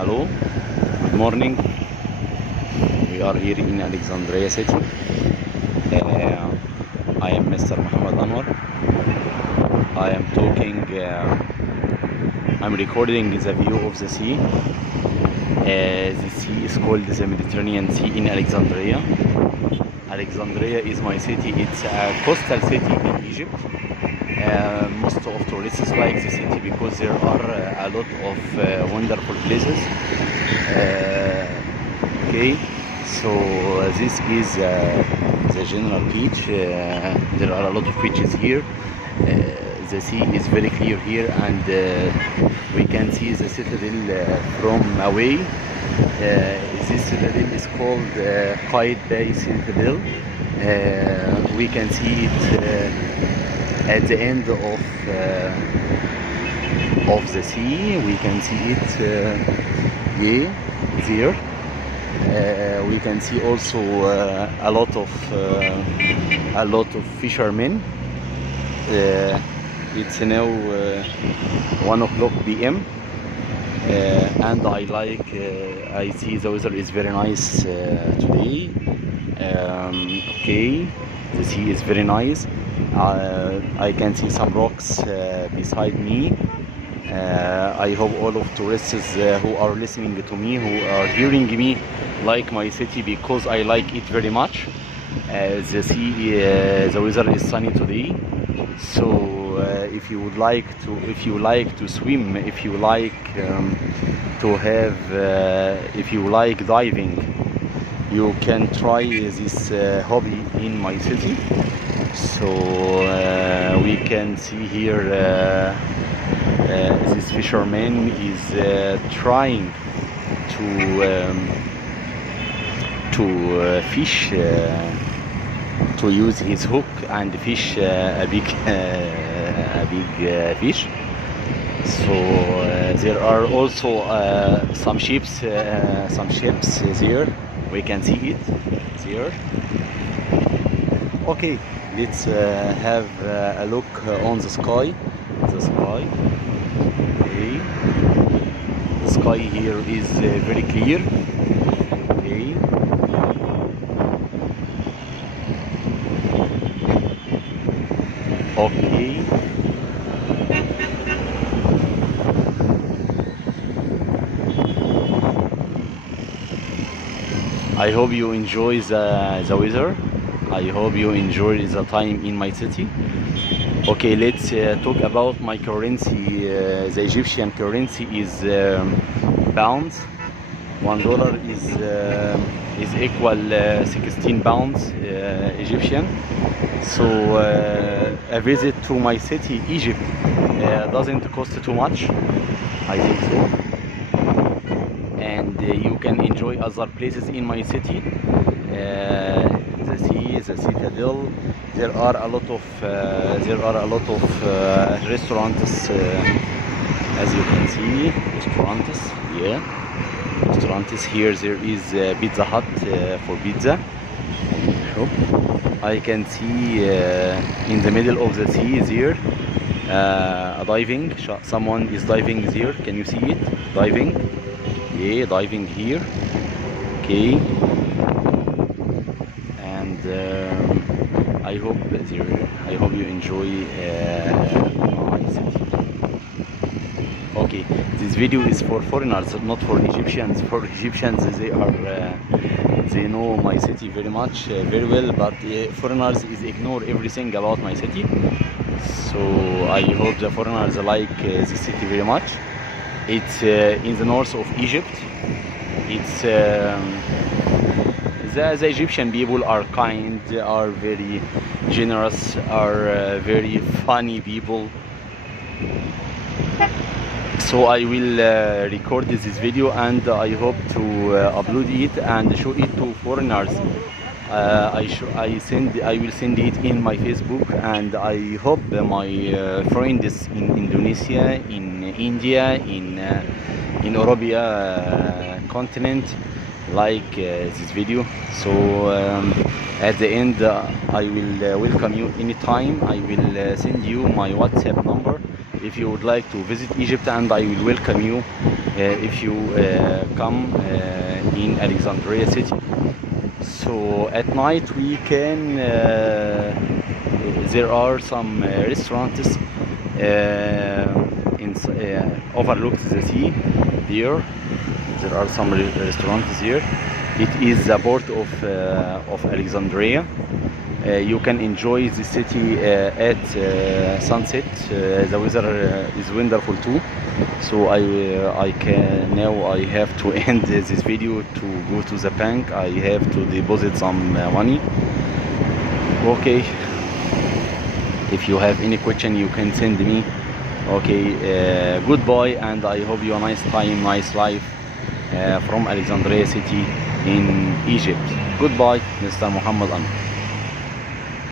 Hello, good morning. We are here in Alexandria city. I am Mr. Mohamed Anwar. I am talking, I'm recording the view of the sea. The sea is called the Mediterranean Sea in Alexandria. Alexandria is my city. It's a coastal city in Egypt. Most of tourists like the city because there are a lot of wonderful places. Okay, so this is the general beach. There are a lot of beaches here. The sea is very clear here, and we can see the citadel from away. This citadel is called Qaid Bay Citadel. We can see it at the end of the sea. We can see it there. We can see also a lot of fishermen. It's now 1 o'clock p.m. And I see the weather is very nice today. Okay, the sea is very nice. I can see some rocks beside me. I hope all of tourists who are listening to me, who are hearing me, like my city because I like it very much. The sea, the weather is sunny today. So if you like to swim, if you like if you like diving, you can try this hobby in my city. So we can see here this fisherman is trying to fish, to use his hook and fish a big fish. So there are also some ships there. We can see it there. Okay, let's have a look on the sky. Okay, the sky here is very clear. Okay. Okay. I hope you enjoy the weather. I hope you enjoy the time in my city. Okay, let's talk about my currency. The Egyptian currency is pounds. $1 is equal 16 pounds Egyptian. So a visit to my city, Egypt, doesn't cost too much, I think so. And you can enjoy other places in my city. The sea, the citadel. There are a lot of restaurants, as you can see. Restaurants here. There is Pizza Hut for pizza. I can see in the middle of the sea there a diving. Someone is diving there. Can you see it? Diving. Yeah, diving here. Okay. And I hope you enjoy my city. Okay, this video is for foreigners, not for Egyptians. For Egyptians, they know my city very much, very well, but foreigners ignore everything about my city. So I hope the foreigners like this city very much. It's in the north of Egypt. It's the Egyptian people are kind, are very generous, are very funny people. So I will record this video, and I hope to upload it and show it to foreigners. I will send it in my Facebook, and I hope my friends in Indonesia, in India, in European continent like this video. So at the end I will welcome you anytime. I will send you my WhatsApp number. if you would like to visit Egypt, and I will welcome you if you come in Alexandria city. So at night we can there are some restaurants overlooked the sea. There are some restaurants here. It is the port of Alexandria. You can enjoy the city at sunset. The weather is wonderful too. So I have to end this video to go to the bank. I have to deposit some money. Okay. If you have any question, you can send me. Okay. Goodbye, and I hope you a nice time, nice life from Alexandria city in Egypt. Goodbye, Mr. Mohamed.